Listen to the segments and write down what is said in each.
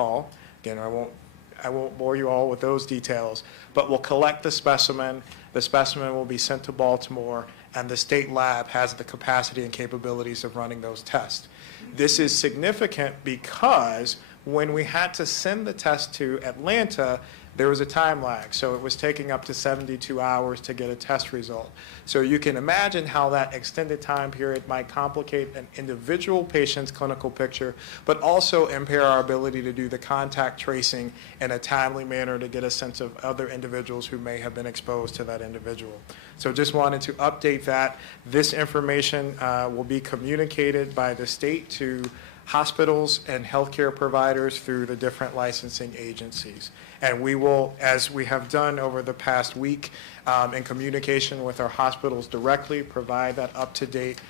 protocol. Again, I won't bore you all with those details, but we'll collect the specimen. The specimen will be sent to Baltimore, and the state lab has the capacity and capabilities of running those tests. This is significant because when we had to send the test to Atlanta, there was a time lag. So it was taking up to 72 hours to get a test result. So you can imagine how that extended time period might complicate an individual patient's clinical picture, but also impair our ability to do the contact tracing in a timely manner to get a sense of other individuals who may have been exposed to that individual. So just wanted to update that. This information will be communicated by the state to hospitals and healthcare providers through the different licensing agencies. And we will, as we have done over the past week, in communication with our hospitals directly, provide that up-to-date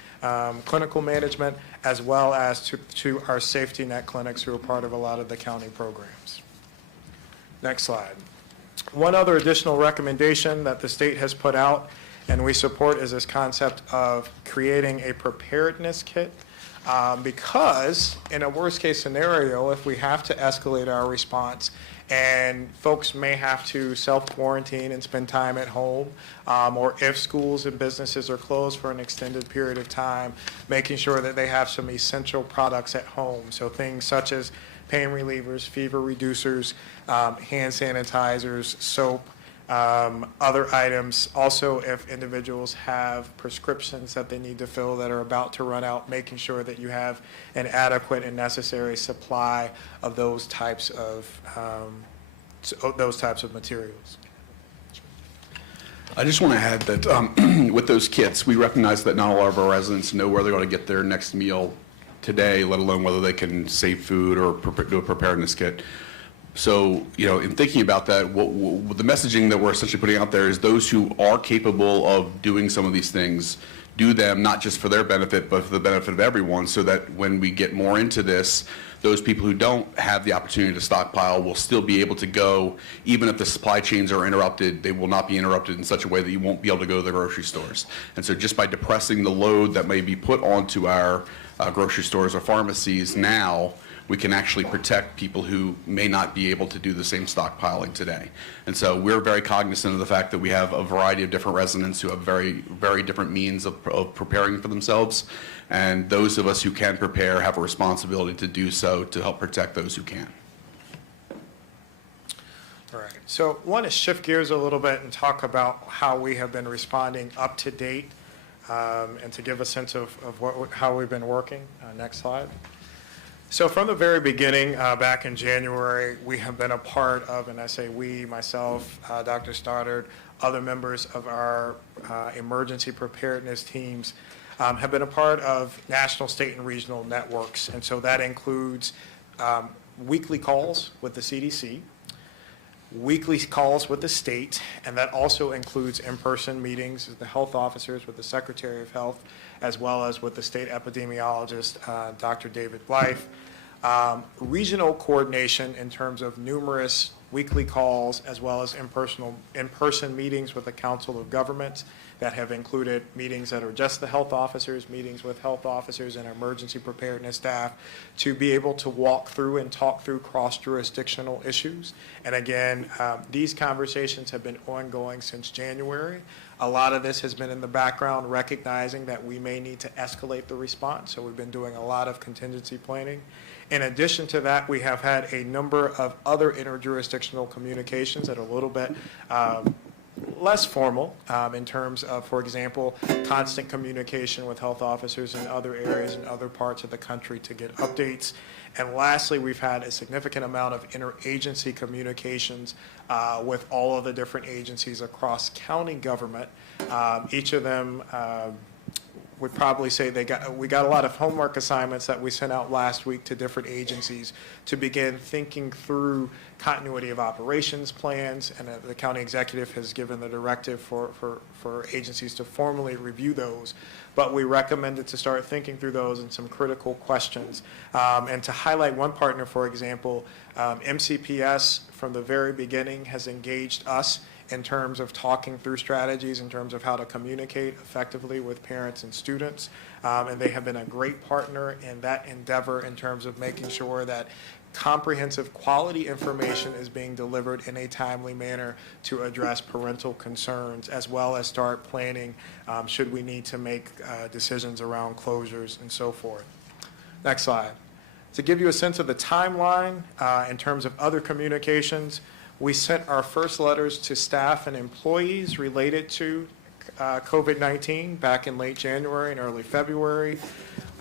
clinical management, as well as to our safety net clinics who are part of a lot of the county programs. Next slide. One other additional recommendation that the state has put out, and we support, is this concept of creating a preparedness kit. Because in a worst case scenario, if we have to escalate our response and folks may have to self-quarantine and spend time at home, or if schools and businesses are closed for an extended period of time, making sure that they have some essential products at home. So things such as pain relievers, fever reducers, hand sanitizers, soap, other items. Also, if individuals have prescriptions that they need to fill that are about to run out, making sure that you have an adequate and necessary supply of those types of materials. I just want to add that with those kits, we recognize that not all of our residents know where they're going to get their next meal today, let alone whether they can save food or do a preparedness kit. So, in thinking about that, the messaging that we're essentially putting out there is those who are capable of doing some of these things, do them not just for their benefit, but for the benefit of everyone, so that when we get more into this, those people who don't have the opportunity to stockpile will still be able to go. Even if the supply chains are interrupted, they will not be interrupted in such a way that you won't be able to go to the grocery stores. And so just by depressing the load that may be put onto our grocery stores or pharmacies now, we can actually protect people who may not be able to do the same stockpiling today. And so we're very cognizant of the fact that we have a variety of different residents who have very, very different means of preparing for themselves. And those of us who can prepare have a responsibility to do so to help protect those who can. All right. So I want to shift gears a little bit and talk about how we have been responding up to date, and to give a sense of how we've been working. Next slide. So from the very beginning, back in January, we have been a part of, and I say we, myself, Dr. Stoddard, other members of our emergency preparedness teams have been a part of national, state, and regional networks. And so that includes weekly calls with the CDC, weekly calls with the state, and that also includes in-person meetings with the health officers, with the Secretary of Health, as well as with the state epidemiologist, Dr. David Blythe. Regional coordination in terms of numerous weekly calls, as well as in-person meetings with the Council of Governments that have included meetings that are just the health officers, meetings with health officers and emergency preparedness staff to be able to walk through and talk through cross-jurisdictional issues. And again, these conversations have been ongoing since January. A lot of this has been in the background, recognizing that we may need to escalate the response. So we've been doing a lot of contingency planning. In addition to that, we have had a number of other interjurisdictional communications that are a little bit less formal in terms of, for example, constant communication with health officers in other areas and other parts of the country to get updates. And lastly, we've had a significant amount of interagency communications with all of the different agencies across county government. Each of them would probably say we got a lot of homework assignments that we sent out last week to different agencies to begin thinking through continuity of operations plans, and the county executive has given the directive for agencies to formally review those. But we recommended to start thinking through those and some critical questions. And to highlight one partner, for example, MCPS from the very beginning has engaged us in terms of talking through strategies, in terms of how to communicate effectively with parents and students. And they have been a great partner in that endeavor in terms of making sure that comprehensive quality information is being delivered in a timely manner to address parental concerns, as well as start planning should we need to make decisions around closures and so forth. Next slide. To give you a sense of the timeline in terms of other communications, we sent our first letters to staff and employees related to COVID-19 back in late January and early February.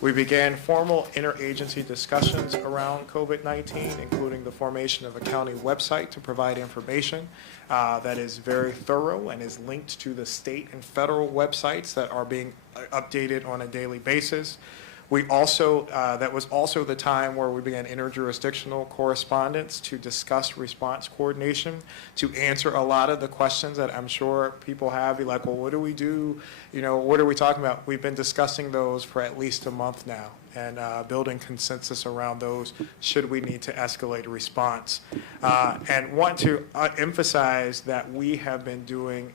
We began formal interagency discussions around COVID-19, including the formation of a county website to provide information that is very thorough and is linked to the state and federal websites that are being updated on a daily basis. We also, that was also the time where we began interjurisdictional correspondence to discuss response coordination, to answer a lot of the questions that I'm sure people have. Be like, well, what do we do? You know, what are we talking about? We've been discussing those for at least a month now and building consensus around those should we need to escalate a response. And want to emphasize that we have been doing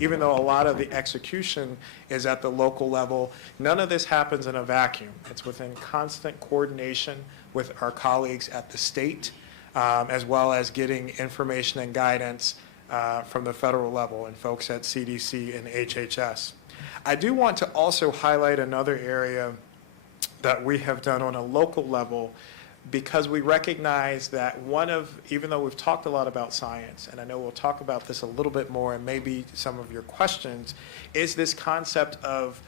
even though a lot of the execution is at the local level, none of this happens in a vacuum. It's within constant coordination with our colleagues at the state, as well as getting information and guidance from the federal level and folks at CDC and HHS. I do want to also highlight another area that we have done on a local level, because we recognize that even though we've talked a lot about science, and I know we'll talk about this a little bit more and maybe some of your questions, is this concept of,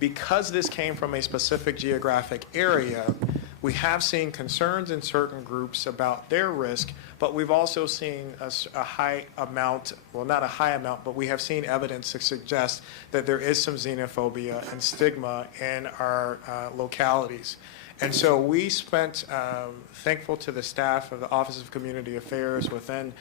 because this came from a specific geographic area, we have seen concerns in certain groups about their risk, but we've also seen a high amount, well, not a high amount, but we have seen evidence to suggest that there is some xenophobia and stigma in our localities. And so we spent, thankful to the staff of the Office of Community Affairs within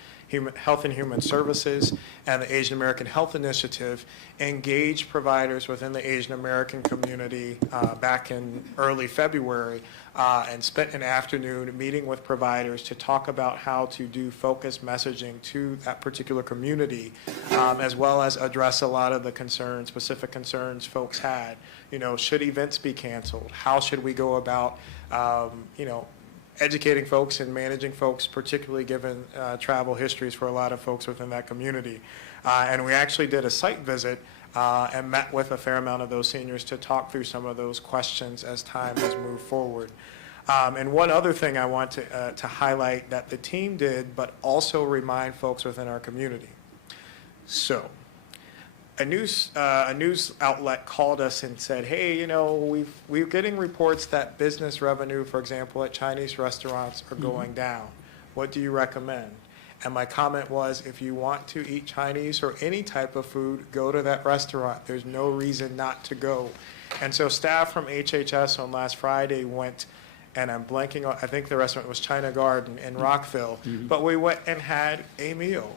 Health and Human Services and the Asian American Health Initiative, engaged providers within the Asian American community back in early February and spent an afternoon meeting with providers to talk about how to do focused messaging to that particular community, as well as address a lot of the concerns, specific concerns folks had. You know, should events be canceled? How should we go about, you know, educating folks and managing folks, particularly given travel histories for a lot of folks within that community. And we actually did a site visit and met with a fair amount of those seniors to talk through some of those questions as time has moved forward. And one other thing I want to highlight that the team did, but also remind folks within our community. So, a news outlet called us and said, hey, you know, we're getting reports that business revenue, for example, at Chinese restaurants are going down. What do you recommend? And my comment was, if you want to eat Chinese or any type of food, go to that restaurant. There's no reason not to go. And so staff from HHS on last Friday went, and I'm blanking on, I think the restaurant was China Garden in Rockville, but we went and had a meal.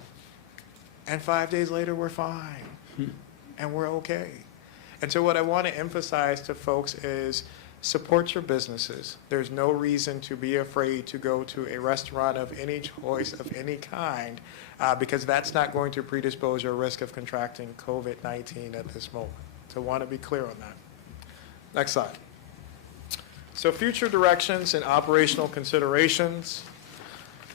And 5 days later, we're fine. And we're okay. And so what I want to emphasize to folks is support your businesses. There's no reason to be afraid to go to a restaurant of any choice of any kind because that's not going to predispose your risk of contracting COVID-19 at this moment. So I want to be clear on that. Next slide. So future directions and operational considerations,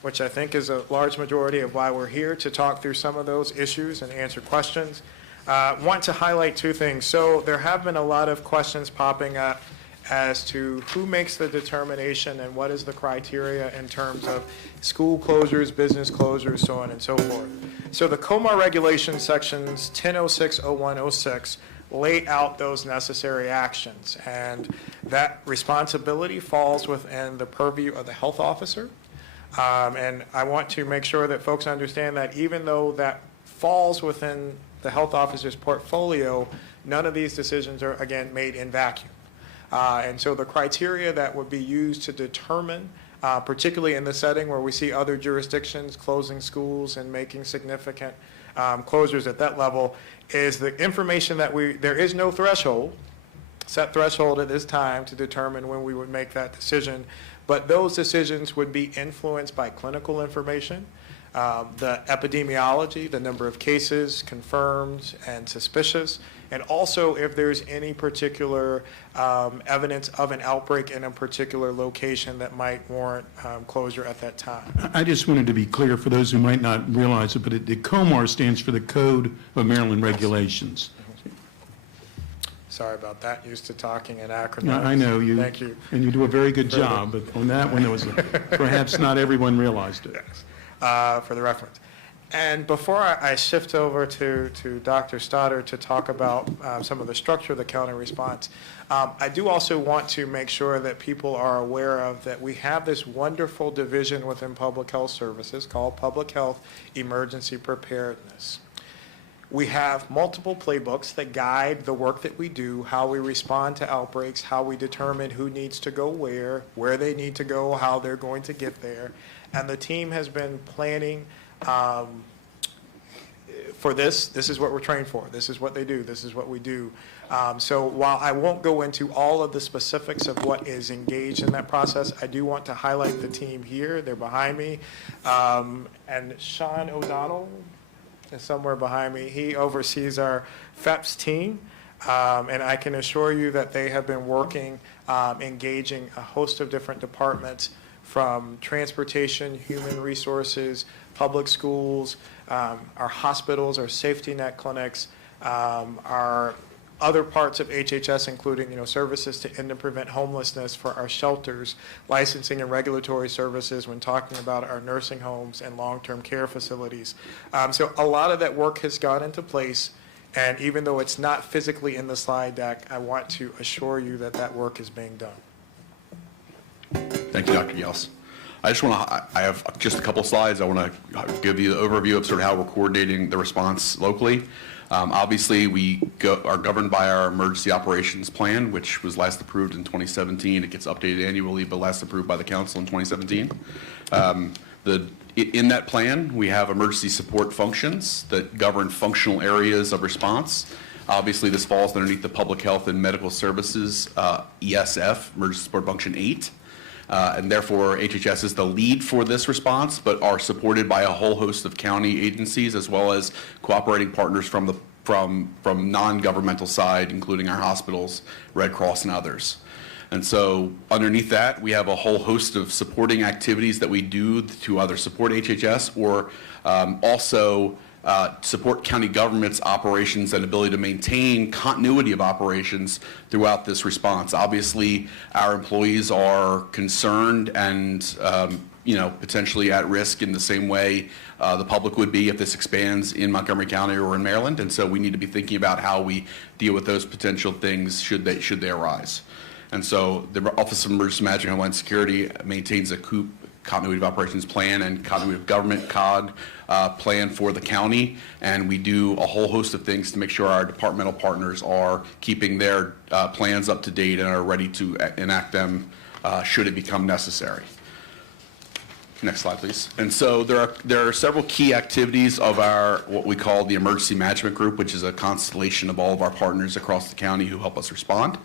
which I think is a large majority of why we're here, to talk through some of those issues and answer questions. Want to highlight two things. So there have been a lot of questions popping up as to who makes the determination and what is the criteria in terms of school closures, business closures, so on and so forth. So the COMAR regulations sections 1006, 01, 06 lay out those necessary actions, and that responsibility falls within the purview of the health officer. And I want to make sure that folks understand that even though that falls within the health officer's portfolio, none of these decisions are, again, made in vacuum. And so the criteria that would be used to determine, particularly in the setting where we see other jurisdictions closing schools and making significant closures at that level, is the information that there is no threshold, set threshold at this time to determine when we would make that decision, but those decisions would be influenced by clinical information, the epidemiology, the number of cases confirmed and suspicious, and also if there's any particular evidence of an outbreak in a particular location that might warrant closure at that time. I just wanted to be clear for those who might not realize it, but the COMAR stands for the Code of Maryland Regulations. Sorry about that, used to talking in acronyms. I know you. Thank you. And you do a very good job, but on that one, perhaps not everyone realized it. For the reference. And before I shift over to Dr. Stoddard to talk about some of the structure of the county response, I do also want to make sure that people are aware of that we have this wonderful division within public health services called Public Health Emergency Preparedness. We have multiple playbooks that guide the work that we do, how we respond to outbreaks, how we determine who needs to go where they need to go, how they're going to get there. And the team has been planning for this. This is what we're trained for. This is what they do. This is what we do. So while I won't go into all of the specifics of what is engaged in that process, I do want to highlight the team here. They're behind me. And Sean O'Donnell is somewhere behind me. He oversees our FEPS team. And I can assure you that they have been working, engaging a host of different departments from transportation, human resources, public schools, our hospitals, our safety net clinics, our other parts of HHS, including services to end and prevent homelessness for our shelters, licensing and regulatory services when talking about our nursing homes and long-term care facilities. So a lot of that work has gone into place, and even though it's not physically in the slide deck, I want to assure you that that work is being done. Thank you, Dr. Yels. I have just a couple slides. I want to give you the overview of sort of how we're coordinating the response locally. Obviously, we are governed by our emergency operations plan, which was last approved in 2017. It gets updated annually, but last approved by the council in 2017. In that plan, we have emergency support functions that govern functional areas of response. Obviously, this falls underneath the Public Health and Medical Services, ESF, Emergency Support Function 8. And therefore, HHS is the lead for this response, but are supported by a whole host of county agencies as well as cooperating partners from non-governmental side, including our hospitals, Red Cross, and others. And so underneath that, we have a whole host of supporting activities that we do to either support HHS or also support county government's operations and ability to maintain continuity of operations throughout this response. Obviously, our employees are concerned and potentially at risk in the same way the public would be if this expands in Montgomery County or in Maryland. And so we need to be thinking about how we deal with those potential things should they arise. And so the Office of Emergency Management and Homeland Security maintains a COOP, Continuity of Operations Plan, and Continuity of Government, COG, plan for the county. And we do a whole host of things to make sure our departmental partners are keeping their plans up to date and are ready to enact them should it become necessary. Next slide, please. And so there are several key activities of our, what we call the Emergency Management Group, which is a constellation of all of our partners across the county who help us respond.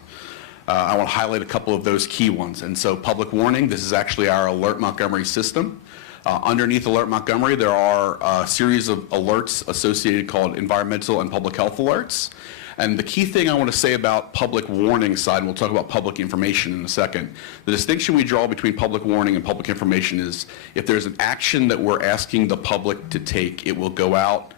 I want to highlight a couple of those key ones. And so public warning, this is actually our Alert Montgomery system. Underneath Alert Montgomery, there are a series of alerts associated called environmental and public health alerts. And the key thing I want to say about public warning side, and we'll talk about public information in a second, the distinction we draw between public warning and public information is if there's an action that we're asking the public to take, it will go out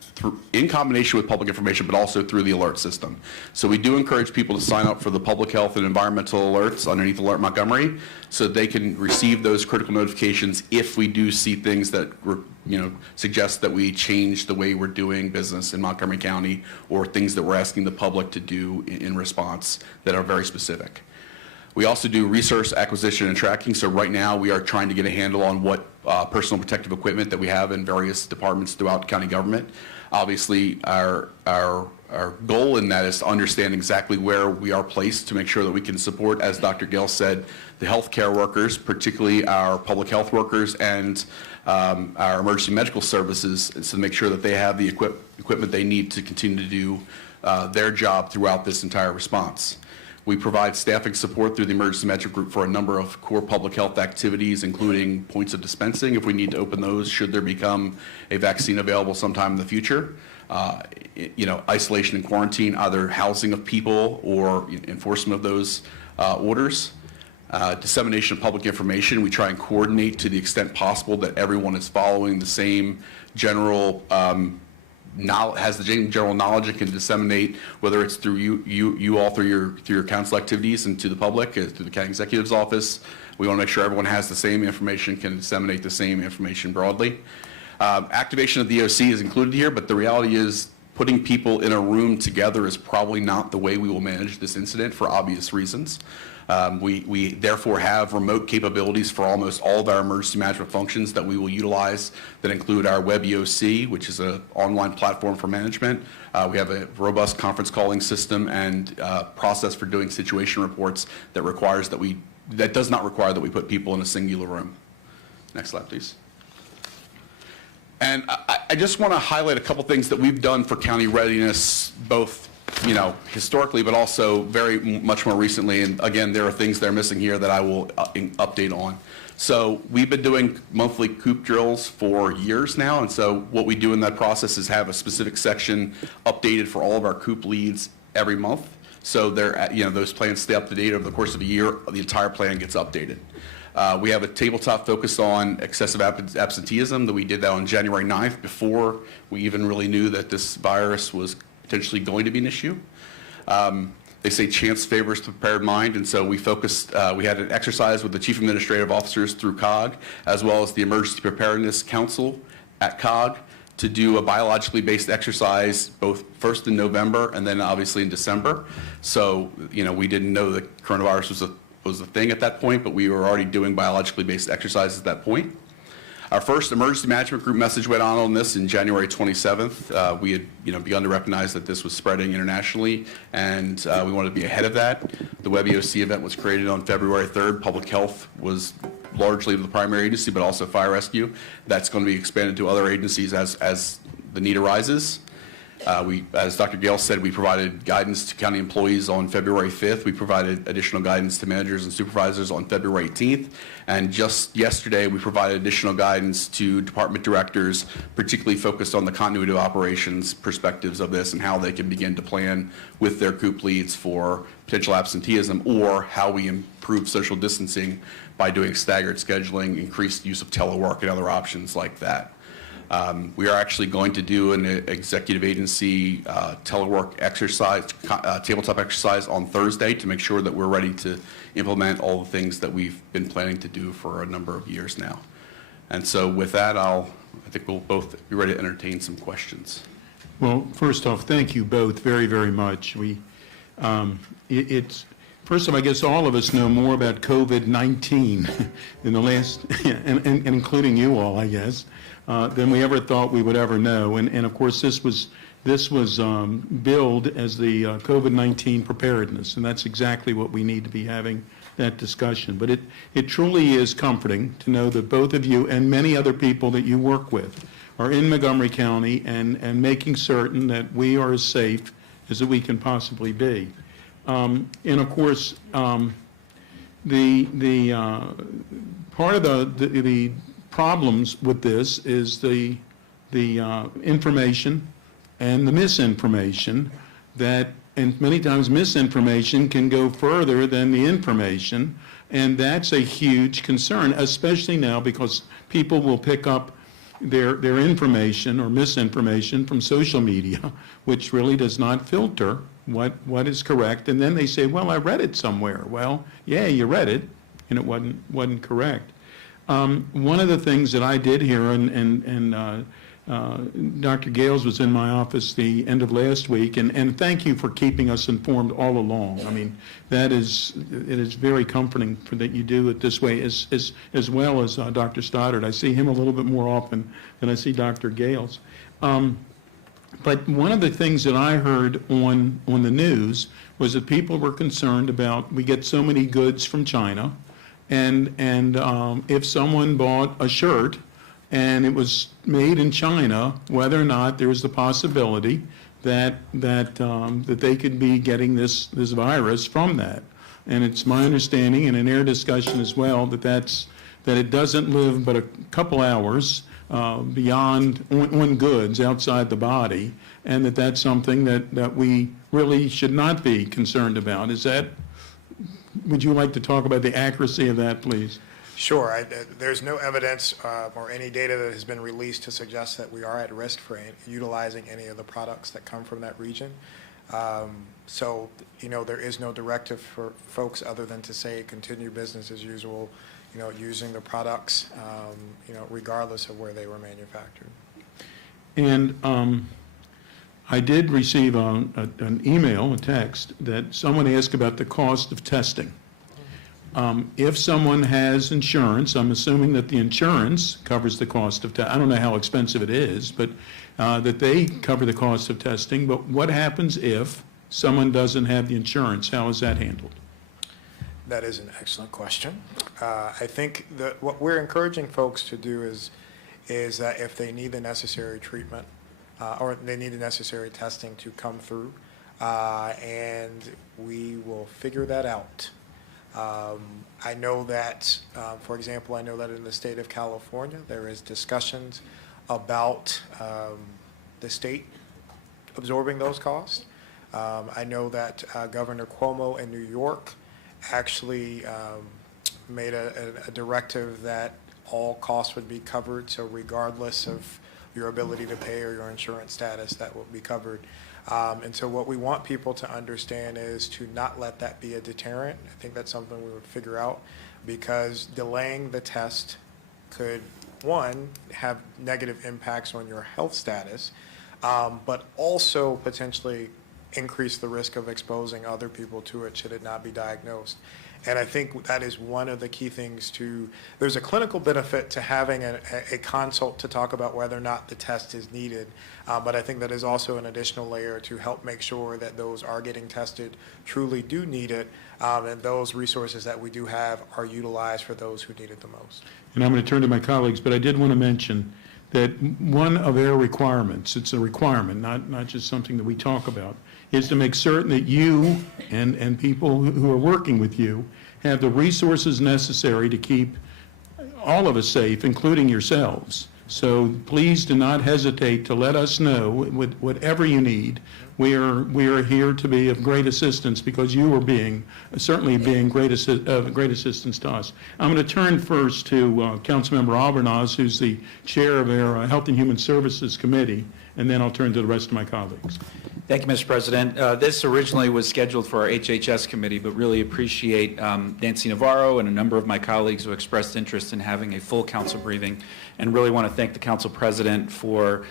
in combination with public information, but also through the alert system. So we do encourage people to sign up for the public health and environmental alerts underneath Alert Montgomery so they can receive those critical notifications if we do see things that suggest that we change the way we're doing business in Montgomery County or things that we're asking the public to do in response that are very specific. We also do resource acquisition and tracking. So right now we are trying to get a handle on what personal protective equipment that we have in various departments throughout county government. Obviously, our goal in that is to understand exactly where we are placed to make sure that we can support, as Dr. Gale said, the healthcare workers, particularly our public health workers and our emergency medical services, to make sure that they have the equipment they need to continue to do their job throughout this entire response. We provide staffing support through the Emergency Management Group for a number of core public health activities, including points of dispensing, if we need to open those, should there become a vaccine available sometime in the future. Isolation and quarantine, either housing of people or enforcement of those orders. Dissemination of public information. We try and coordinate to the extent possible that everyone is following the same general has the general knowledge and can disseminate, whether it's through you all through your council activities and to the public, through the county executive's office. We want to make sure everyone has the same information, can disseminate the same information broadly. Activation of the EOC is included here, but the reality is putting people in a room together is probably not the way we will manage this incident for obvious reasons. We therefore have remote capabilities for almost all of our emergency management functions that we will utilize that include our web EOC, which is an online platform for management. We have a robust conference calling system and process for doing situation reports that does not require that we put people in a singular room. Next slide, please. And I just want to highlight a couple things that we've done for county readiness, both historically, but also very much more recently. And again, there are things that are missing here that I will update on. So we've been doing monthly COOP drills for years now. And so what we do in that process is have a specific section updated for all of our COOP leads every month. So those plans stay up to date over the course of a year. The entire plan gets updated. We have a tabletop focus on excessive absenteeism that we did that on January 9th before we even really knew that this virus was potentially going to be an issue. They say chance favors the prepared mind, and so we had an exercise with the chief administrative officers through COG, as well as the Emergency Preparedness Council at COG, to do a biologically based exercise both first in November and then obviously in December. So, we didn't know that coronavirus was a thing at that point, but we were already doing biologically based exercises at that point. Our first emergency management group message went on this in January 27th. We had begun to recognize that this was spreading internationally, and we wanted to be ahead of that. The Web EOC event was created on February 3rd. Public health was largely the primary agency, but also fire rescue. That's going to be expanded to other agencies as the need arises. As Dr. Gale said, we provided guidance to county employees on February 5th. We provided additional guidance to managers and supervisors on February 18th. And just yesterday, we provided additional guidance to department directors, particularly focused on the continuity of operations perspectives of this and how they can begin to plan with their COOP leads for potential absenteeism or how we improve social distancing by doing staggered scheduling, increased use of telework and other options like that. We are actually going to do an executive agency telework exercise, tabletop exercise on Thursday to make sure that we're ready to implement all the things that we've been planning to do for a number of years now. And so with that, I think we'll both be ready to entertain some questions. Well, first off, thank you both very, very much. First of all, I guess all of us know more about COVID-19 in the last, and including you all, I guess, than we ever thought we would ever know. And of course, this was billed as the COVID-19 preparedness, and that's exactly what we need to be having that discussion. But it truly is comforting to know that both of you and many other people that you work with are in Montgomery County and making certain that we are as safe as we can possibly be. And of course, the part of the problems with this is the information and the misinformation and many times misinformation can go further than the information, and that's a huge concern, especially now because people will pick up their information or misinformation from social media, which really does not filter what is correct, and then they say, well, I read it somewhere. Well, yeah, you read it, and it wasn't correct. One of the things that I did here, and Dr. Gales was in my office the end of last week, and thank you for keeping us informed all along. I mean, it is very comforting that you do it this way, as well as Dr. Stoddard. I see him a little bit more often than I see Dr. Gales. But one of the things that I heard on the news was that people were concerned about, we get so many goods from China, and if someone bought a shirt and it was made in China, whether or not there was the possibility that they could be getting this virus from that. And it's my understanding, and in their discussion as well, that it doesn't live but a couple hours beyond on goods outside the body, and that's something that we really should not be concerned about. Would you like to talk about the accuracy of that, please? Sure. There's no evidence or any data that has been released to suggest that we are at risk for utilizing any of the products that come from that region. So, there is no directive for folks other than to say continue business as usual, using the products, regardless of where they were manufactured. And I did receive an email, a text, that someone asked about the cost of testing. If someone has insurance, I'm assuming that the insurance covers the cost of testing. I don't know how expensive it is, but that they cover the cost of testing. But what happens if someone doesn't have the insurance? How is that handled? That is an excellent question. I think that what we're encouraging folks to do is that if they need the necessary treatment or they need the necessary testing to come through, and we will figure that out. I know that, for example, in the state of California, there is discussions about the state absorbing those costs. I know that Governor Cuomo in New York actually made a directive that all costs would be covered, so regardless of your ability to pay or your insurance status, that will be covered. And so what we want people to understand is to not let that be a deterrent. I think that's something we would figure out, because delaying the test could, one, have negative impacts on your health status, but also potentially increase the risk of exposing other people to it should it not be diagnosed. And I think that is one of the key things there's a clinical benefit to having a consult to talk about whether or not the test is needed, but I think that is also an additional layer to help make sure that those are getting tested truly do need it, and those resources that we do have are utilized for those who need it the most. And I'm going to turn to my colleagues, but I did want to mention that one of their requirements, it's a requirement, not just something that we talk about, is to make certain that you and people who are working with you have the resources necessary to keep all of us safe, including yourselves. So please do not hesitate to let us know whatever you need. We are here to be of great assistance, because you are certainly being great assistance to us. I'm going to turn first to Councilmember Albornoz, who's the chair of our Health and Human Services Committee, and then I'll turn to the rest of my colleagues. Thank you, Mr. President. This originally was scheduled for our HHS committee, but really appreciate Nancy Navarro and a number of my colleagues who expressed interest in having a full council briefing, and really want to thank the council president for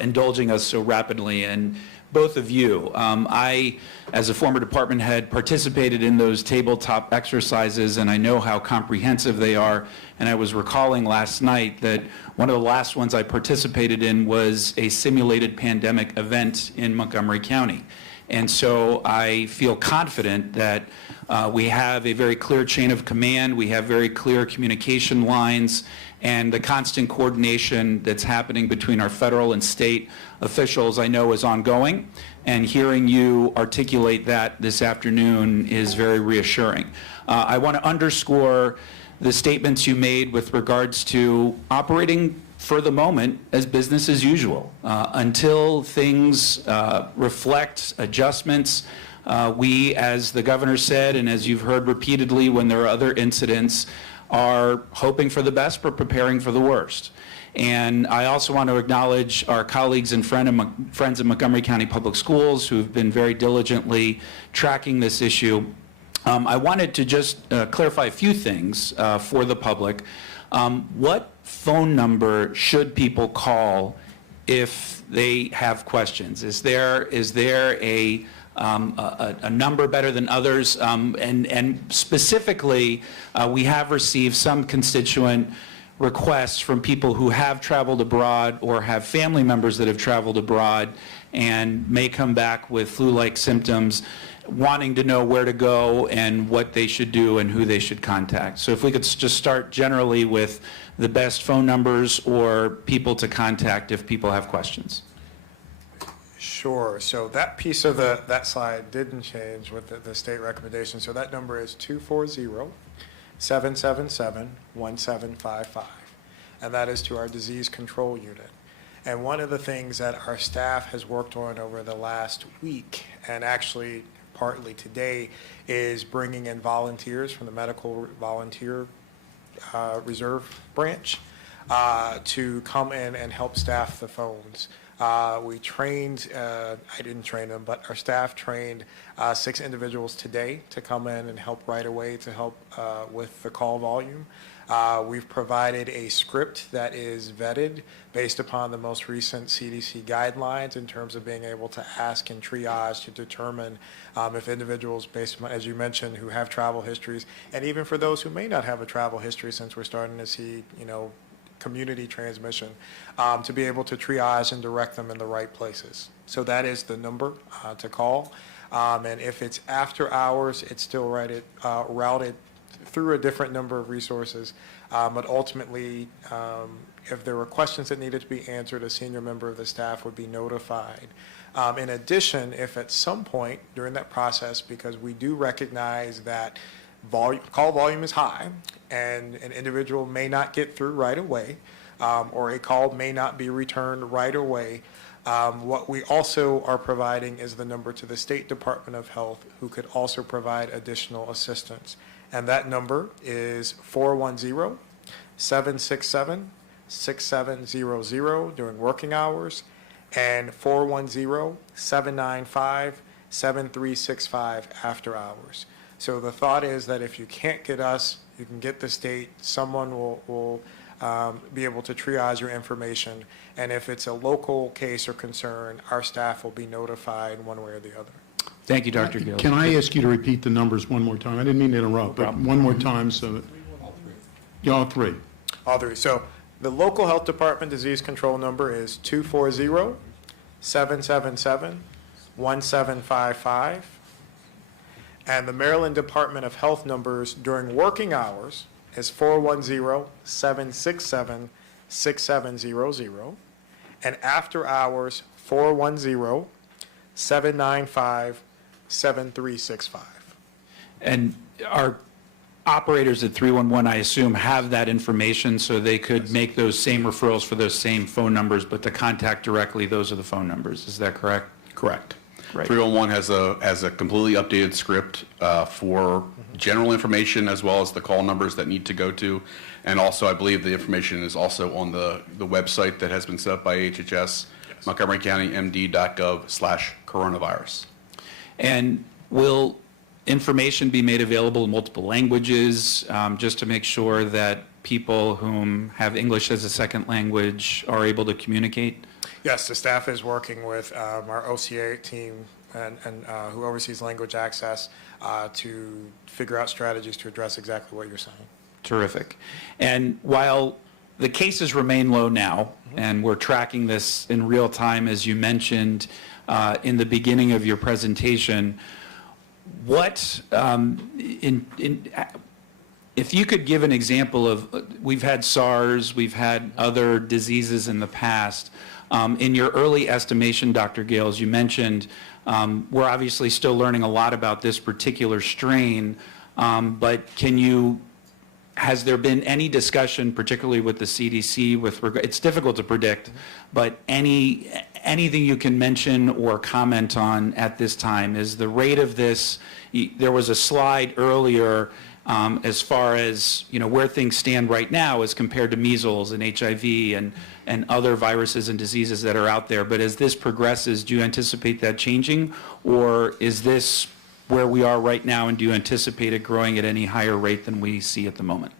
indulging us so rapidly. And both of you, I, as a former department head, participated in those tabletop exercises, and I know how comprehensive they are. And I was recalling last night that one of the last ones I participated in was a simulated pandemic event in Montgomery County. And so I feel confident that we have a very clear chain of command, we have very clear communication lines, and the constant coordination that's happening between our federal and state officials I know is ongoing, and hearing you articulate that this afternoon is very reassuring. I want to underscore the statements you made with regards to operating for the moment as business as usual. Until things reflect adjustments, we, as the governor said, and as you've heard repeatedly when there are other incidents, are hoping for the best but preparing for the worst. And I also want to acknowledge our colleagues and friends at Montgomery County Public Schools who have been very diligently tracking this issue. I wanted to just clarify a few things for the public. What phone number should people call if they have questions? Is there a number better than others? And specifically, we have received some constituent requests from people who have traveled abroad or have family members that have traveled abroad and may come back with flu-like symptoms, wanting to know where to go and what they should do and who they should contact. So if we could just start generally with the best phone numbers or people to contact if people have questions. Sure. So that piece of that slide didn't change with the state recommendation. So that number is 240-777-1755. And that is to our disease control unit. And one of the things that our staff has worked on over the last week, and actually partly today, is bringing in volunteers from the medical volunteer reserve branch to come in and help staff the phones. We trained, I didn't train them, but our staff trained 6 individuals today to come in and help right away to help with the call volume. We've provided a script that is vetted based upon the most recent CDC guidelines in terms of being able to ask and triage to determine if individuals, based on, as you mentioned, who have travel histories, and even for those who may not have a travel history, since we're starting to see, community transmission, to be able to triage and direct them in the right places. So that is the number to call. And if it's after hours, it's still routed through a different number of resources. But ultimately, if there were questions that needed to be answered, a senior member of the staff would be notified. In addition, if at some point during that process, because we do recognize that call volume is high and an individual may not get through right away, or a call may not be returned right away, what we also are providing is the number to the State Department of Health, who could also provide additional assistance. And that number is 410-767-6700 during working hours, and 410-795-7365 after hours. So the thought is that if you can't get us, you can get the state, someone will be able to triage your information. And if it's a local case or concern, our staff will be notified one way or the other. Thank you, Dr. Gill. Can I ask you to repeat the numbers one more time? I didn't mean to interrupt, but one more time so that, yeah, all three. All three. So the local health department disease control number is 240-777-1755. And the Maryland Department of Health numbers during working hours is 410-767-6700. And after hours, 410-795-7365. And our operators at 311, I assume, have that information so they could make those same referrals for those same phone numbers, but to contact directly, those are the phone numbers. Is that correct? Correct. Right. 311 has a completely updated script for general information as well as the call numbers that need to go to. And also, I believe the information is also on the website that has been set up by HHS, yes. MontgomeryCountyMD.gov/coronavirus. And will information be made available in multiple languages, just to make sure that people whom have English as a second language are able to communicate? Yes, the staff is working with our OCA team and who oversees language access to figure out strategies to address exactly what you're saying. Terrific. And while the cases remain low now, and we're tracking this in real time, as you mentioned in the beginning of your presentation, what, if you could give an example of, we've had SARS, we've had other diseases in the past. In your early estimation, Dr. Gales, you mentioned we're obviously still learning a lot about this particular strain, but has there been any discussion, particularly with the CDC, it's difficult to predict, but anything you can mention or comment on at this time? Is the rate of this, there was a slide earlier as far as where things stand right now as compared to measles and HIV and other viruses and diseases that are out there. But as this progresses, do you anticipate that changing, or is this where we are right now, and do you anticipate it growing at any higher rate than we see at the moment?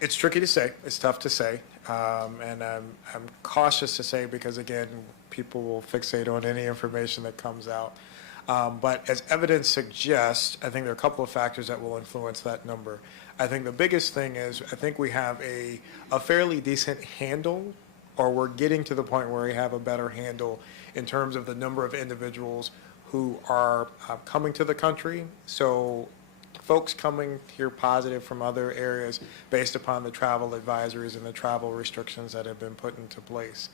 It's tricky to say. It's tough to say. And I'm cautious to say because, again, people will fixate on any information that comes out. But as evidence suggests, I think there are a couple of factors that will influence that number. I think the biggest thing is I think we have a fairly decent handle, or we're getting to the point where we have a better handle in terms of the number of individuals who are coming to the country. So folks coming here positive from other areas based upon the travel advisories and the travel restrictions that have been put into place.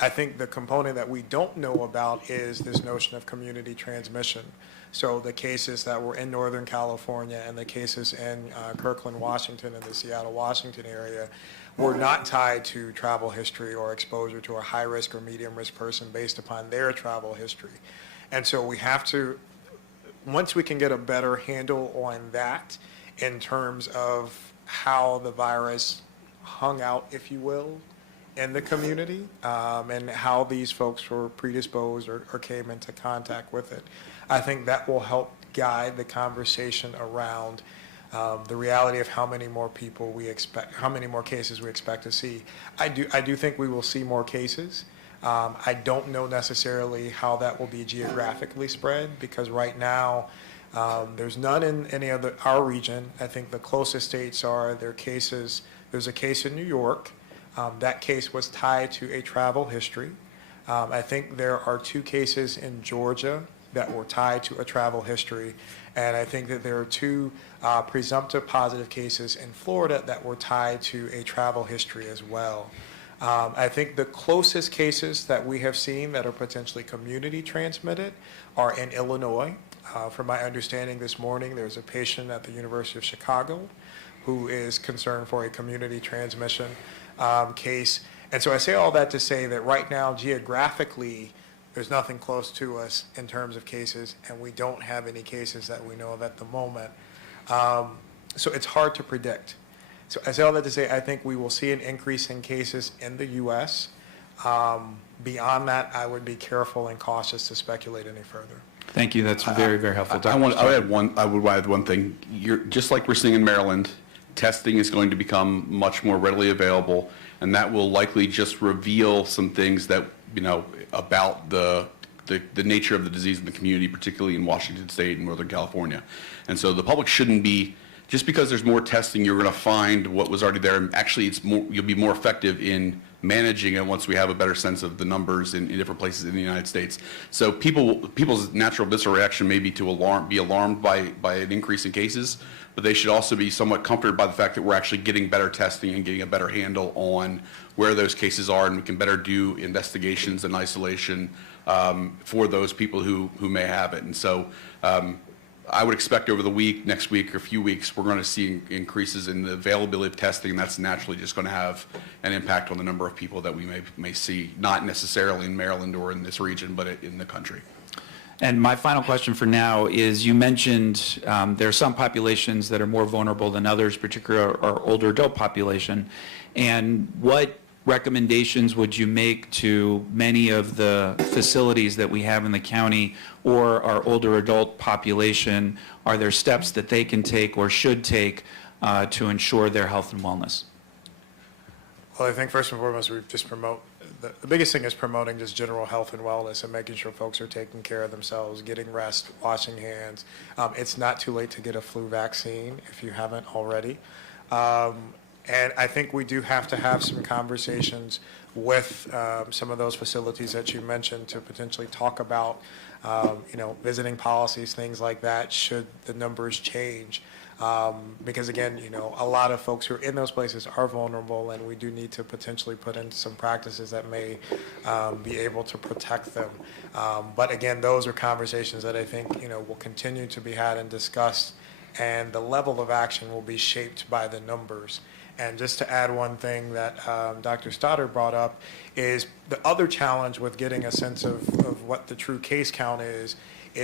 I think the component that we don't know about is this notion of community transmission. So the cases that were in Northern California and the cases in Kirkland, Washington, and the Seattle, Washington area were not tied to travel history or exposure to a high-risk or medium-risk person based upon their travel history. And so we have to, once we can get a better handle on that in terms of how the virus hung out, if you will, in the community, and how these folks were predisposed or came into contact with it, I think that will help guide the conversation around the reality of how many more people we expect, how many more cases we expect to see. I do think we will see more cases. I don't know necessarily how that will be geographically spread, because right now there's none in any of our region. I think the closest states are their cases. There's a case in New York. That case was tied to a travel history. I think there are 2 cases in Georgia that were tied to a travel history. And I think that there are 2 presumptive positive cases in Florida that were tied to a travel history as well. I think the closest cases that we have seen that are potentially community transmitted are in Illinois. From my understanding this morning, there's a patient at the University of Chicago who is concerned for a community transmission case. And so I say all that to say that right now, geographically, there's nothing close to us in terms of cases, and we don't have any cases that we know of at the moment. So it's hard to predict. So I say all that to say I think we will see an increase in cases in the U.S. Beyond that, I would be careful and cautious to speculate any further. Thank you. That's very, very helpful. I would add one thing. Just like we're seeing in Maryland, testing is going to become much more readily available, and that will likely just reveal some things that, about the nature of the disease in the community, particularly in Washington State and Northern California. And so the public shouldn't be, just because there's more testing, you're going to find what was already there. And actually, you'll be more effective in managing it once we have a better sense of the numbers in different places in the United States. So people's natural visceral reaction may be to be alarmed by an increase in cases, but they should also be somewhat comforted by the fact that we're actually getting better testing and getting a better handle on where those cases are, and we can better do investigations and isolation for those people who may have it. And so I would expect over the next week or a few weeks, we're going to see increases in the availability of testing, and that's naturally just going to have an impact on the number of people that we may see, not necessarily in Maryland or in this region, but in the country. And my final question for now is, you mentioned there are some populations that are more vulnerable than others, particularly our older adult population. And what recommendations would you make to many of the facilities that we have in the county or our older adult population? Are there steps that they can take or should take to ensure their health and wellness? Well, I think first and foremost, we just promote, the biggest thing is promoting just general health and wellness and making sure folks are taking care of themselves, getting rest, washing hands. It's not too late to get a flu vaccine if you haven't already. And I think we do have to have some conversations with some of those facilities that you mentioned to potentially talk about, visiting policies, things like that, should the numbers change. Because again, a lot of folks who are in those places are vulnerable, and we do need to potentially put in some practices that may be able to protect them. But again, those are conversations that I think, will continue to be had and discussed, and the level of action will be shaped by the numbers. And just to add one thing that Dr. Stoddard brought up is the other challenge with getting a sense of what the true case count is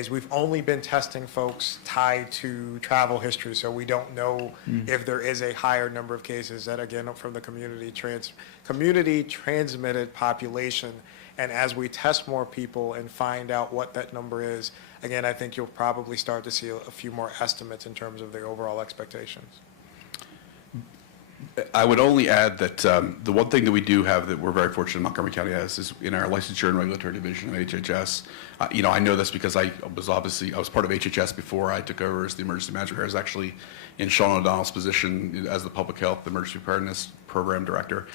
we've only been testing folks tied to travel history, so we don't know if there is a higher number of cases that, again, from the community transmitted population. And as we test more people and find out what that number is, again, I think you'll probably start to see a few more estimates in terms of the overall expectations. I would only add that the one thing that we do have that we're very fortunate Montgomery County has is in our licensure and regulatory division of HHS. I know this because I was part of HHS before I took over as the emergency manager. I was actually in Sean O'Donnell's position as the public health emergency preparedness program director.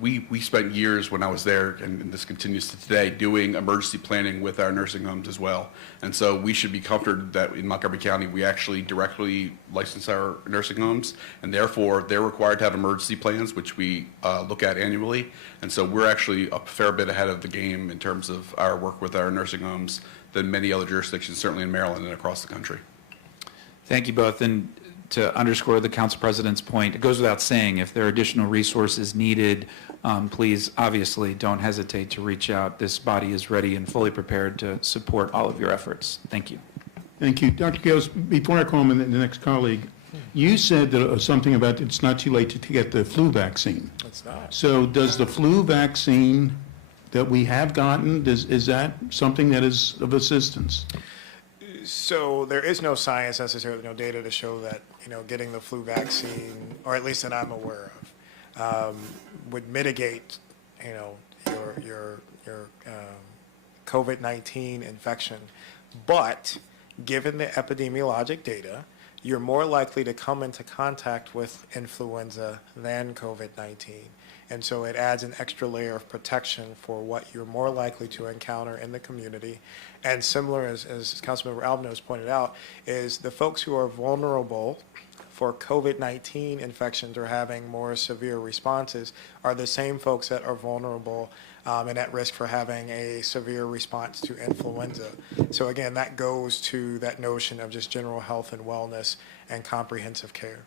We spent years when I was there, and this continues to today, doing emergency planning with our nursing homes as well. And so we should be comforted that in Montgomery County, we actually directly license our nursing homes, and therefore they're required to have emergency plans, which we look at annually. And so we're actually a fair bit ahead of the game in terms of our work with our nursing homes than many other jurisdictions, certainly in Maryland and across the country. Thank you both. And to underscore the council president's point, it goes without saying, if there are additional resources needed, please obviously don't hesitate to reach out. This body is ready and fully prepared to support all of your efforts. Thank you. Thank you. Dr. Gales, before I call on the next colleague, you said that, something about it's not too late to get the flu vaccine. It's not. So does the flu vaccine that we have gotten, is that something that is of assistance? So there is no science necessarily, no data to show that, getting the flu vaccine, or at least that I'm aware of, would mitigate, your COVID-19 infection. But given the epidemiologic data, you're more likely to come into contact with influenza than COVID-19. And so it adds an extra layer of protection for what you're more likely to encounter in the community. And similar, as Councilmember Albinos pointed out, is the folks who are vulnerable for COVID-19 infections or having more severe responses are the same folks that are vulnerable and at risk for having a severe response to influenza. So again, that goes to that notion of just general health and wellness and comprehensive care.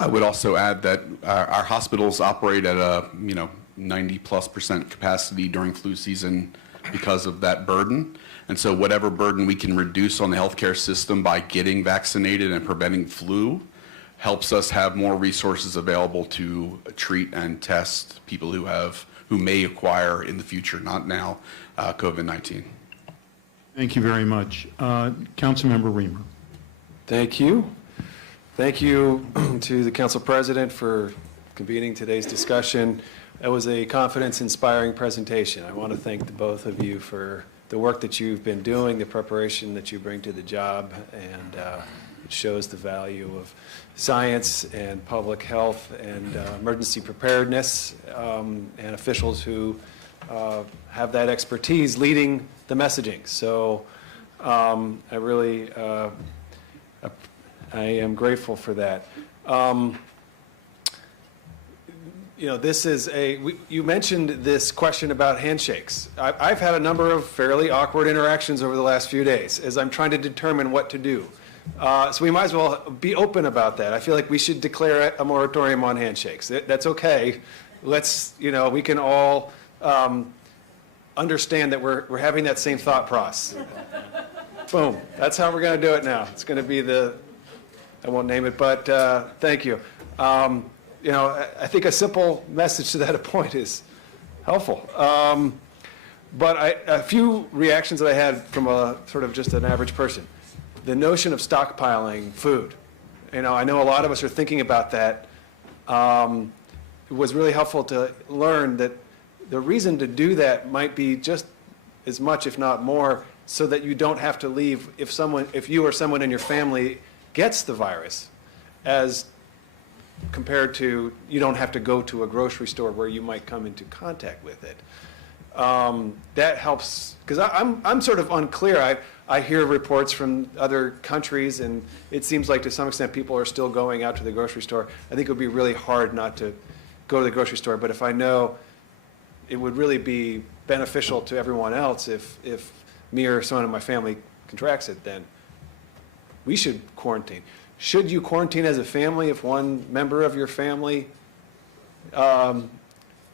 I would also add that our hospitals operate at a 90+% capacity during flu season because of that burden. And so whatever burden we can reduce on the healthcare system by getting vaccinated and preventing flu helps us have more resources available to treat and test people who may acquire in the future, not now, COVID-19. Thank you very much. Councilmember Reamer. Thank you. Thank you to the Council President for convening today's discussion. That was a confidence-inspiring presentation. I want to thank the both of you for the work that you've been doing, the preparation that you bring to the job, and it shows the value of science and public health and emergency preparedness, and officials who have that expertise leading the messaging. So I really I am grateful for that. This is you mentioned this question about handshakes. I've had a number of fairly awkward interactions over the last few days as I'm trying to determine what to do. So we might as well be open about that. I feel like we should declare a moratorium on handshakes. That's okay. Let's, we can all understand that we're having that same thought process. Boom. That's how we're going to do it now. It's going to be I won't name it, but thank you. I think a simple message to that point is helpful. But a few reactions that I had from a sort of just an average person. The notion of stockpiling food. I know a lot of us are thinking about that. It was really helpful to learn that the reason to do that might be just as much, if not more, so that you don't have to leave if you or someone in your family gets the virus, as compared to you don't have to go to a grocery store where you might come into contact with it. That helps, because I'm sort of unclear. I hear reports from other countries, and it seems like to some extent people are still going out to the grocery store. I think it would be really hard not to go to the grocery store, but if I know it would really be beneficial to everyone else if me or someone in my family contracts it, then we should quarantine. Should you quarantine as a family if one member of your family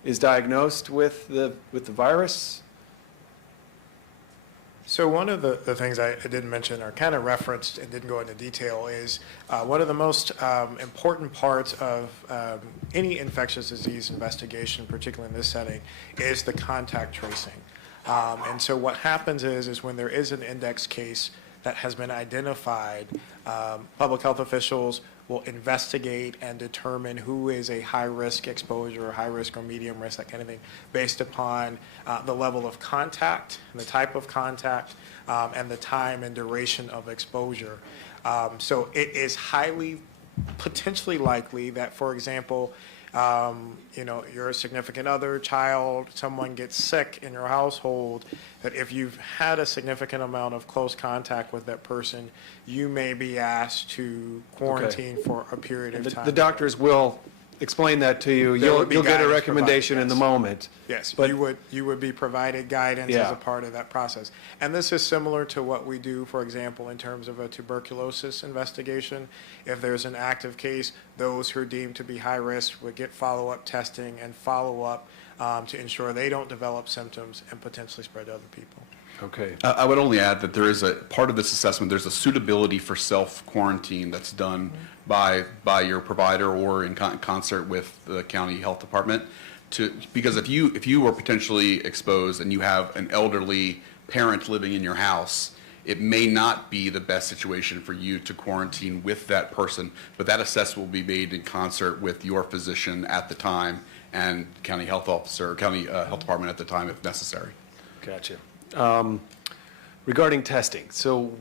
is diagnosed with the virus? So one of the things I didn't mention or kind of referenced and didn't go into detail is one of the most important parts of any infectious disease investigation, particularly in this setting, is the contact tracing. And so what happens is when there is an index case that has been identified, public health officials will investigate and determine who is a high-risk exposure or high-risk or medium risk, that kind of thing, based upon the level of contact, the type of contact, and the time and duration of exposure. So it is highly potentially likely that, for example, your significant other, child, someone gets sick in your household, that if you've had a significant amount of close contact with that person, you may be asked to quarantine for a period of time. The doctors will explain that to you. There You'll would be get a guidance recommendation in the provided, moment. Yes, But- you would be provided guidance as Yeah. a part of that process. And this is similar to what we do, for example, in terms of a tuberculosis investigation. If there's an active case, those who are deemed to be high risk would get follow-up testing and follow-up to ensure they don't develop symptoms and potentially spread to other people. Okay. I would only add that there is a part of this assessment, there's a suitability for self-quarantine that's done by your provider or in concert with the county health department. Because if you were potentially exposed and you have an elderly parent living in your house, it may not be the best situation for you to quarantine with that person, but that assessment will be made in concert with your physician at the time and county health officer, county health department at the time if necessary. Gotcha. Regarding testing, so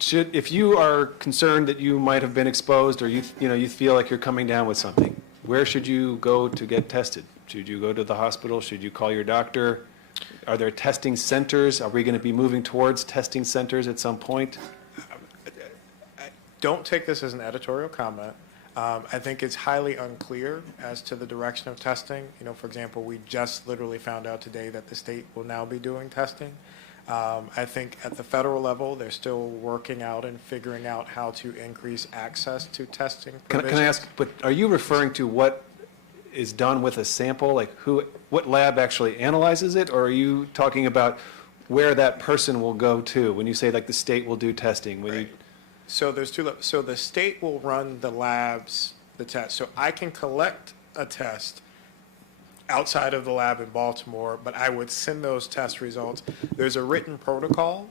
if you are concerned that you might have been exposed or you feel like you're coming down with something, where should you go to get tested? Should you go to the hospital? Should you call your doctor? Are there testing centers? Are we going to be moving towards testing centers at some point? Don't take this as an editorial comment. I think it's highly unclear as to the direction of testing. For example, we just literally found out today that the state will now be doing testing. I think at the federal level, they're still working out and figuring out how to increase access to testing Can I ask, but are you referring to what is done with a sample? Like what lab actually analyzes it? Or are you talking about where that person will go to when you say like the state will do testing? When you, So there's two levels. So the state will run the labs, the test. So I can collect a test outside of the lab in Baltimore, but I would send those test results. There's a written protocol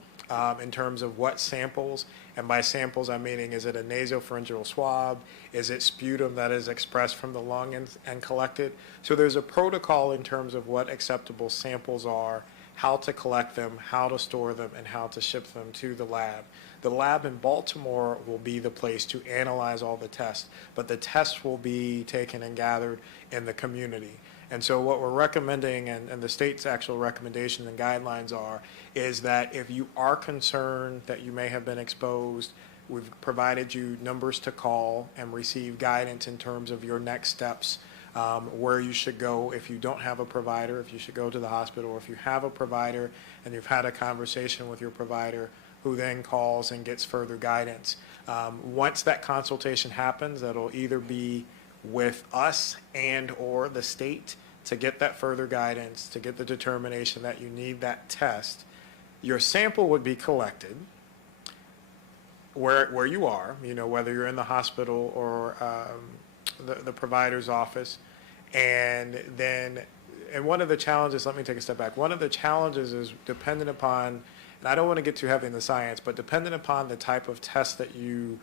in terms of what samples, and by samples I'm meaning, is it a nasopharyngeal swab? Is it sputum that is expressed from the lung and collected? So there's a protocol in terms of what acceptable samples are, how to collect them, how to store them, and how to ship them to the lab. The lab in Baltimore will be the place to analyze all the tests, but the tests will be taken and gathered in the community. And so what we're recommending, and the state's actual recommendations and guidelines is that if you are concerned that you may have been exposed, we've provided you numbers to call and receive guidance in terms of your next steps, where you should go if you don't have a provider, if you should go to the hospital, or if you have a provider and you've had a conversation with your provider, who then calls and gets further guidance. Once that consultation happens, that'll either be with us and or the state to get that further guidance, to get the determination that you need that test. Your sample would be collected where you are, whether you're in the hospital or the provider's office. And one of the challenges, let me take a step back. One of the challenges is dependent upon, and I don't want to get too heavy in the science, but dependent upon the type of test that you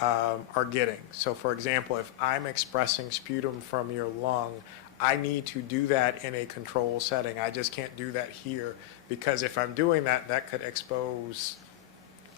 are getting. So for example, if I'm expressing sputum from your lung, I need to do that in a control setting. I just can't do that here, because if I'm doing that, that could expose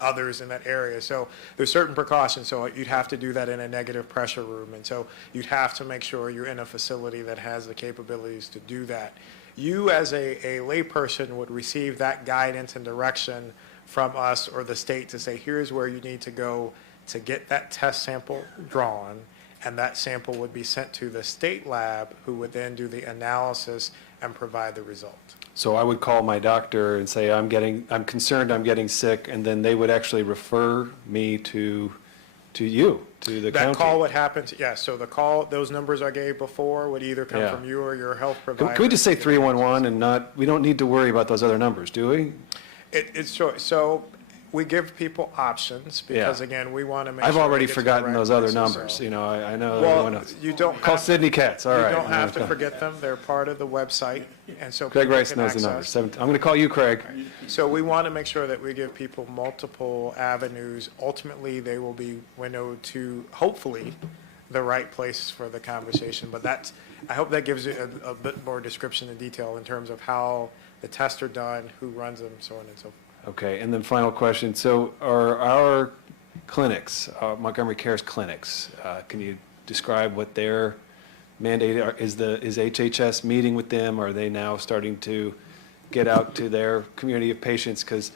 others in that area. So there's certain precautions. So you'd have to do that in a negative pressure room. And so you'd have to make sure you're in a facility that has the capabilities to do that. You as a layperson would receive that guidance and direction from us or the state to say, here's where you need to go to get that test sample drawn, and that sample would be sent to the state lab, who would then do the analysis and provide the result. so I would call my doctor and say, I'm concerned I'm getting sick, and then they would actually refer me to you, to the county. That call would happen, so the call, those numbers I gave before would either come Yeah. from you or your health provider. Can we just say 311 and we don't need to worry about those other numbers, do we? It's short. So we give people options because, Yeah. again, we want to make I've sure they already get to the forgotten right those other places, numbers, so- I know Well, everyone else. you don't Call have, Sidney Katz, all right. you don't have to forget them. They're part of the website, and so Craig people Rice can knows the access. numbers. I'm going to call you, Craig. So we want to make sure that we give people multiple avenues. Ultimately, they will be windowed to, hopefully, the right place for the conversation. But I hope that gives you a bit more description and detail in terms of how the tests are done, who runs them, so on and so forth. Okay, and then final question. So are our clinics, Montgomery Cares clinics, can you describe what their mandate? Is HHS meeting with them? Are they now starting to get out to their community of patients? Because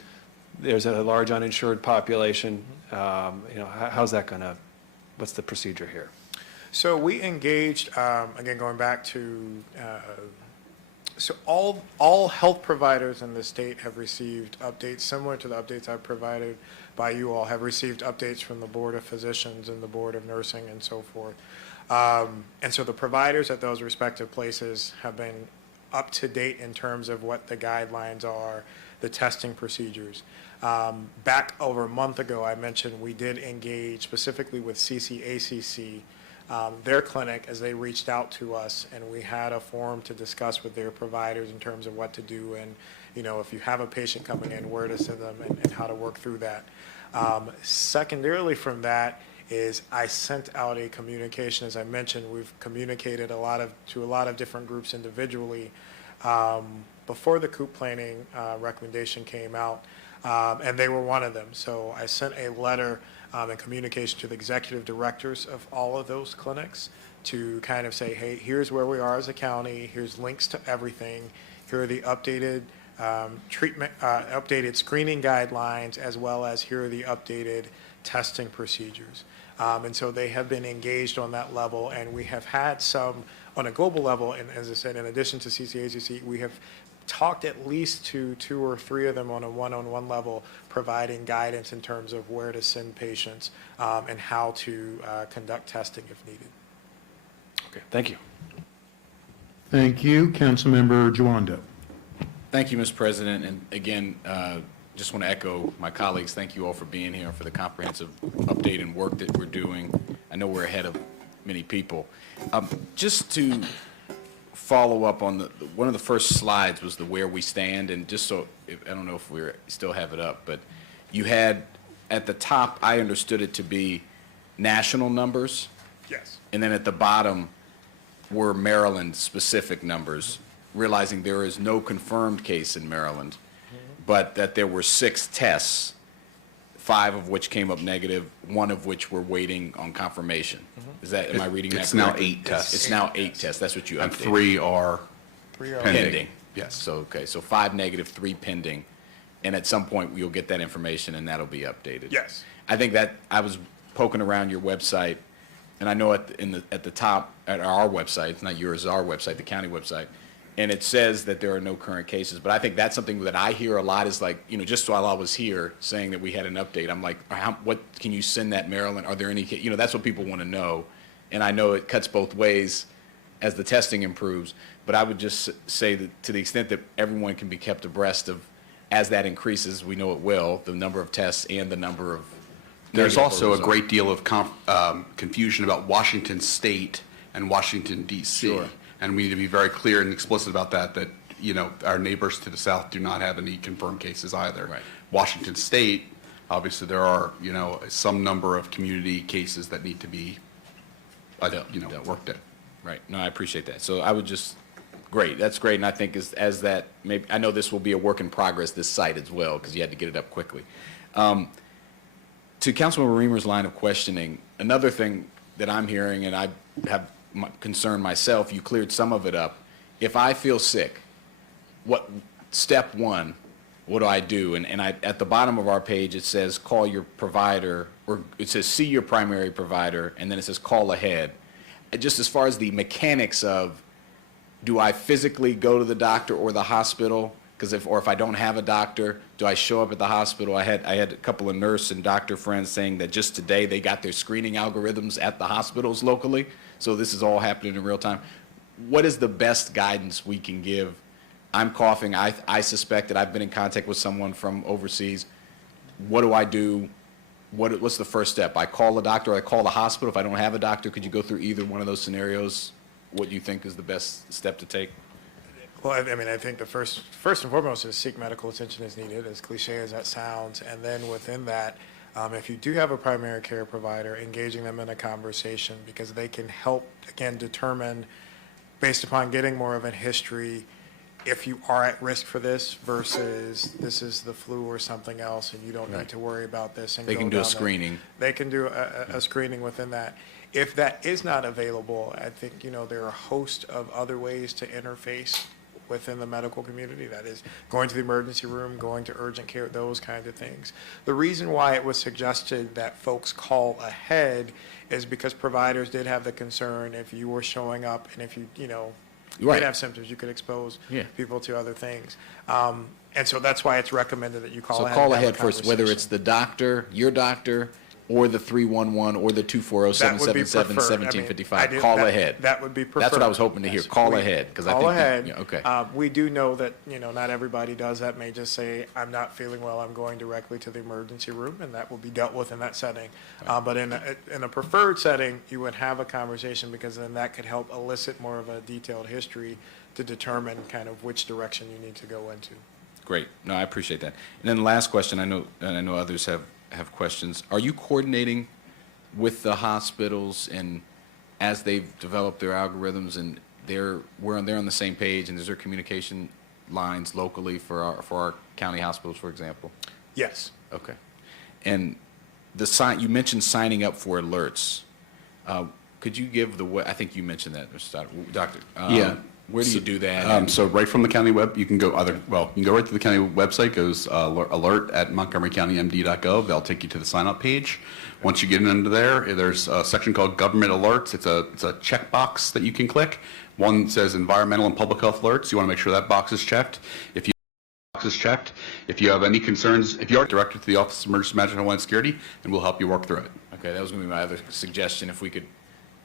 there's a large uninsured population. How's that going to, what's the procedure here? So we engaged, again, going back to, so all health providers in the state have received updates similar to the updates I've provided by you all, have received updates from the Board of Physicians and the Board of Nursing and so forth. And so the providers at those respective places have been up to date in terms of what the guidelines are, the testing procedures. Back over a month ago, I mentioned we did engage specifically with CCACC, their clinic, as they reached out to us, and we had a forum to discuss with their providers in terms of what to do, and if you have a patient coming in, where to send them, and how to work through that. Secondarily from that is I sent out a communication. As I mentioned, we've communicated to a lot of different groups individually before the COOP planning recommendation came out, and they were one of them. So I sent a letter and communication to the executive directors of all of those clinics to kind of say, hey, here's where we are as a county, here's links to everything, here are the updated updated screening guidelines, as well as here are the updated testing procedures. And so they have been engaged on that level, and we have had some on a global level, and as I said, in addition to CCACC, we have talked at least to 2 or 3 of them on a one-on-one level, providing guidance in terms of where to send patients and how to conduct testing if needed. Okay, thank you. Thank you. Councilmember Jawando. Thank you, Mr. President. And again, just want to echo my colleagues. Thank you all for being here, for the comprehensive update and work that we're doing. I know we're ahead of many people. Just to follow up on one of the first slides was the where we stand, and just so, I don't know if we still have it up, but you had at the top, I understood it to be national numbers. Yes. And then at the bottom were Maryland-specific numbers, realizing there is no confirmed case in Maryland, but that there were 6 tests, 5 of which came up negative, 1 of which we're waiting on confirmation. Is that, am I reading that It's now correctly? 8 tests. It's now 8 tests. That's what you updated. And 3 are Pending. Yes. So, okay, so 5 negative, 3 pending, and at some point you'll get that information and that'll be updated. Yes. I think that I was poking around your website, and I know at the top at our website, it's not yours, our website, the county website, and it says that there are no current cases. But I think that's something that I hear a lot is like, just while I was here saying that we had an update, I'm like, what can you send that Maryland? Are there any? That's what people want to know, and I know it cuts both ways as the testing improves. But I would just say that to the extent that everyone can be kept abreast of, as that increases, we know it will, the number of tests and the number of. There's also a results. great deal of confusion about Washington State and Washington, D.C. Sure. And we need to be very clear and explicit about that, our neighbors to the south do not have any confirmed cases either. Right. Washington State, obviously, there are, some number of community cases that need to be, worked in. Right. No, I appreciate that. So I would just, great. That's great. And I think as that, maybe, I know this will be a work in progress, this site as well, because you had to get it up quickly. To Councilmember Reamer's line of questioning, another thing that I'm hearing, and I have concern myself, you cleared some of it up. If I feel sick, step 1, what do I do? And at the bottom of our page, it says call your provider, or it says see your primary provider, and then it says call ahead. Just as far as the mechanics of, do I physically go to the doctor or the hospital? Because if I don't have a doctor, do I show up at the hospital? I had a couple of nurse and doctor friends saying that just today they got their screening algorithms at the hospitals locally. So this is all happening in real time. What is the best guidance we can give? I'm coughing. I suspect that I've been in contact with someone from overseas. What do I do? What's the first step? I call the doctor or I call the hospital. If I don't have a doctor, could you go through either one of those scenarios? What do you think is the best step to take? Well, I think the first and foremost is seek medical attention as needed, as cliche as that sounds. And then within that, if you do have a primary care provider, engaging them in a conversation, because they can help, again, determine, based upon getting more of a history, if you are at risk for this versus this is the flu or something else and you don't need to worry about this. And They go can do a down screening. They can do a screening within that. If that is not available, I think, there are a host of other ways to interface within the medical community. That is going to the emergency room, going to urgent care, those kinds of things. The reason why it was suggested that folks call ahead is because providers did have the concern if you were showing up and if you, Right. did have symptoms, you could expose Yeah. people to other things. And so that's why it's recommended that you call So ahead. call and have a ahead first, whether it's conversation. the doctor, your doctor, or the 311, or the 240-777-1755. That would be preferred. I do- Call that- ahead. That would be preferred. That's what I was hoping to hear. Yes. Call We- ahead, because I Call think. ahead. Yeah, okay. We do know that, not everybody does that, may just say, I'm not feeling well, I'm going directly to the emergency room, and that will be dealt with in that setting. But in a preferred setting, you would have a conversation, because then that could help elicit more of a detailed history to determine kind of which direction you need to go into. Great. No, I appreciate that. And then the last question, and I know others have questions. Are you coordinating with the hospitals, and as they've developed their algorithms, and they're on the same page, and is there communication lines locally for our county hospitals, for example? Yes. Okay. And you mentioned signing up for alerts. Could you give I think you mentioned that, Mr. Doctor. Yeah. Where do you do that? So right from the county web, you can go you can go right to the county website, goes alert at montgomerycountymd.gov. They'll take you to the sign-up page. Once you get into there, there's a section called Government Alerts. It's a checkbox that you can click. One says Environmental and Public Health Alerts. You want to make sure that box is checked. If you have any concerns, if you are directed to the Office of Emergency Management and Homeland Security, and we'll help you work through it. Okay, that was going to be my other suggestion. If we could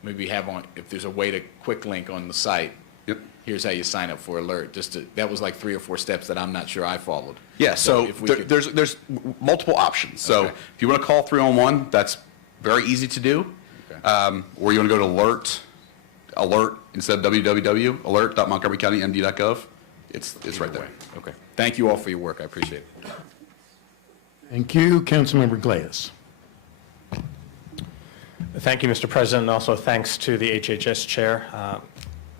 maybe if there's a way to quick link on the site. Yep. Here's how you sign up for alert. That was like 3 or 4 steps that I'm not sure I followed. Yeah, so if we could- there's multiple options. So Okay. if you want to call 311, that's very easy to do. Okay. Or you want to go to alert instead of www, alert.montgomerycountymd.gov. It's right there. Okay. Thank you all for your work. I appreciate it. Thank you. Councilmember Glais. Thank you, Mr. President, and also thanks to the HHS Chair,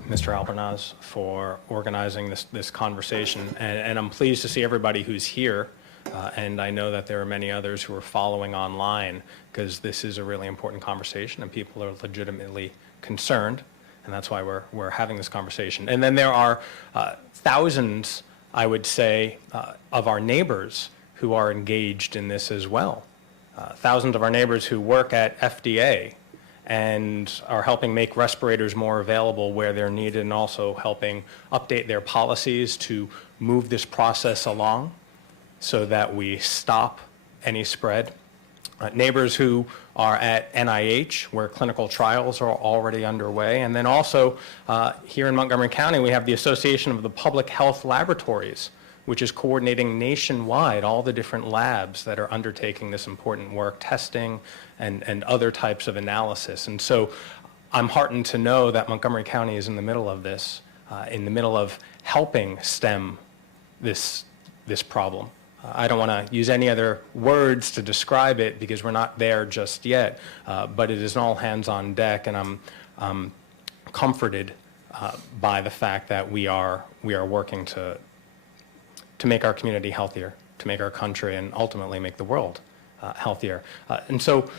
Mr. Albernaz, for organizing this conversation. And I'm pleased to see everybody who's here, and I know that there are many others who are following online, because this is a really important conversation, and people are legitimately concerned, and that's why we're having this conversation. And then there are thousands, I would say, of our neighbors who are engaged in this as well. Thousands of our neighbors who work at FDA and are helping make respirators more available where they're needed, and also helping update their policies to move this process along so that we stop any spread. Neighbors who are at NIH, where clinical trials are already underway. And then also here in Montgomery County, we have the Association of the Public Health Laboratories, which is coordinating nationwide all the different labs that are undertaking this important work, testing and other types of analysis. And so I'm heartened to know that Montgomery County is in the middle of this, in the middle of helping stem this problem. I don't want to use any other words to describe it, because we're not there just yet, but it is an all hands on deck, and I'm comforted by the fact that we are working to make our community healthier, to make our country, and ultimately make the world healthier. And so